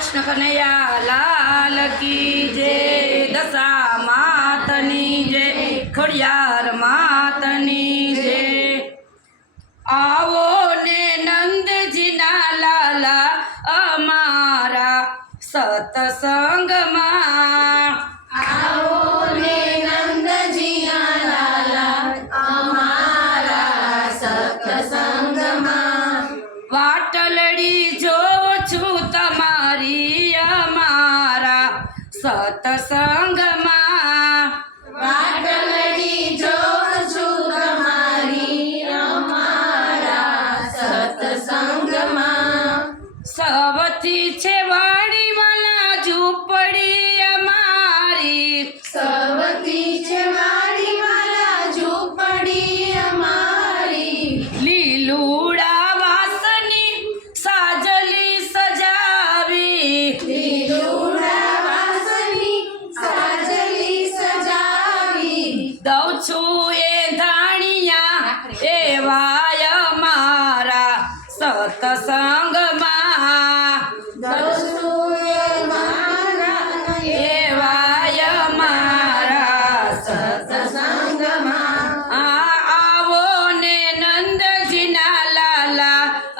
कृष्ण कन्हैया लाल की जय। दशा मातनी जय। खोड़ियार मातनी जय। आवो ने नंदजी ना लाला अमारा सत्संग में। आवो ने नंदजी ना लाला अमारा सत्संग में। वाटलड़ी जो छू तमारी अमारा सत्संग में। वाटलड़ी जो छू तमारी अमारा सत्संग में। सवथी छेवाड़ी वाला झूपड़ी अमारी। सवती छेवाड़ी वाला झूपड़ी अमारी। लीलूड़ा वासनी साजली सजावी। लीलूड़ा वासनी साजली सजावी। दऊ छू ए धाणिया एवाय मारा सत्संग में। दसूए मारा एवाय मारा सत्संग में। आवो ने नंदजी ना लाला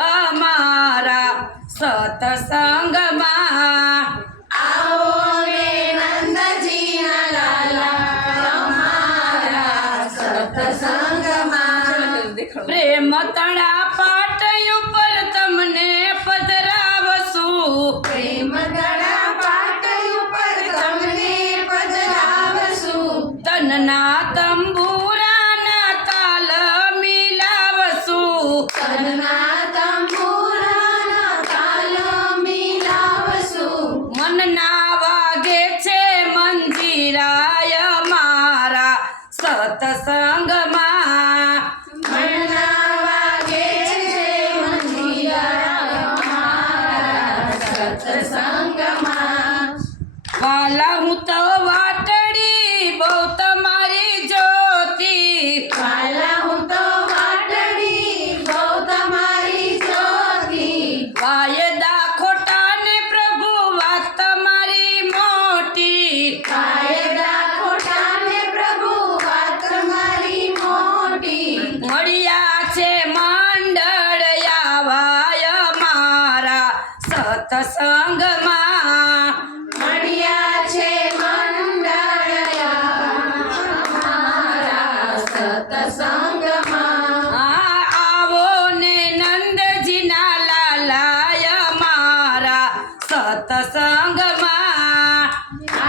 अमारा सत्संग में। आवो ने नंदजी ना लाला अमारा सत्संग में। प्रेम तड़ा पाटयु पर तमने पधरावसु। प्रेम तड़ा पाटयु पर तमने पधरावसु। तनना तंबूरा ना ताल मिलावसु। तनना तंबूरा ना ताल मिलावसु। मन ना वागे छे मंदिराय मारा सत्संग में। मना वागे छे मंदिरा अमारा सत्संग में। वाला हूँ तो वाटड़ी बहु तमारी ज्योति। वाला हूँ तो वाटड़ी बहु तमारी ज्योति। वायदा खोटा ने प्रभु વાત તમારી મોટી। कायदा खोटा ने प्रभु વાત मारी मोटी। મળ્યા છે મંડળ આવાય મારા સત્સંગ માં। મળ્યા છે મંડળ અમારા સત્સંગ માં। આવો ને નંદજી ના લાલાય મારા સત્સંગ માં।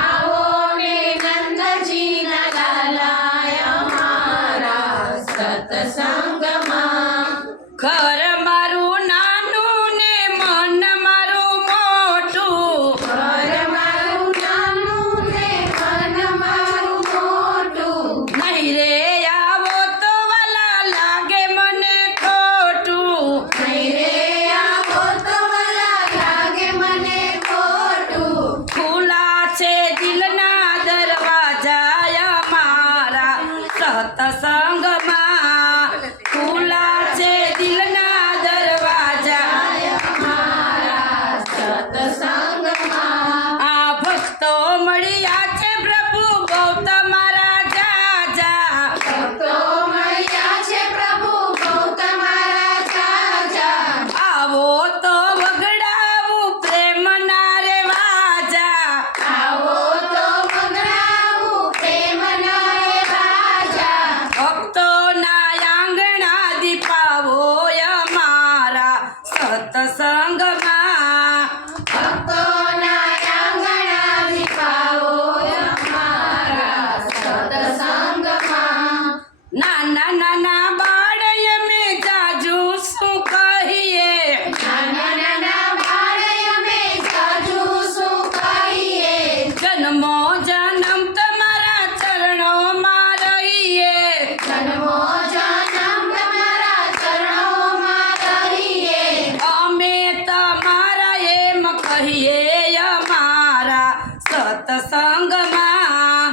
आवो ने नंदजी ना लाला अमारा सत्संग में। ઘર મારું નાનું ને મન મારું મોટું। घर मारू नानू ने मन मारू मोटू। નહીં રે આવો તો વાલા લાગે મને ખોટું। नहीं रे आवो तो वाला लागे मने खोटू। ખુલ્લા છે દિલના દરવાજા મારા સત્સંગ માં। ખુલ્લા છે દિલના દરવાજા अमारा सत्संग में। આ ભક્તો મળ્યા છે પ્રભુ બહુ તમારા જાજા। ભક્તો મળ્યા છે પ્રભુ બહુ તમારા જાજા। આવો તો વગડાવું પ્રેમના રે વાજા। આવો તો વગડાવું પ્રેમના રે વાજા। ભક્તોના આંગણા દીપાવો અમારા સત્સંગ માં। ભક્તોના આંગણા દીપાવો અમારા સત્સંગ માં। નાના નાના બાળ અમે જાજુ શું કહીએ। નાના નાના બાળ અમે જાજુ શું કહીએ। જન્મો જન્મ તમારા ચરણોમાં રહીએ। જન્મો જન્મ તમારા ચરણોમાં રહીએ। અમે તમારા એમ કહીએ અમારા સત્સંગ માં।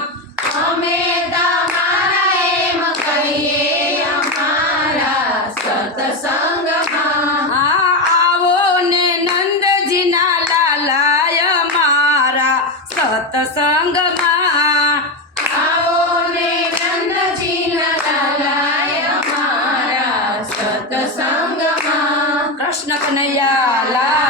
અમે તમારા એમ કહીએ અમારા સત્સંગ માં। આવો ને નંદજી ના લાલાય કનૈયા લાલ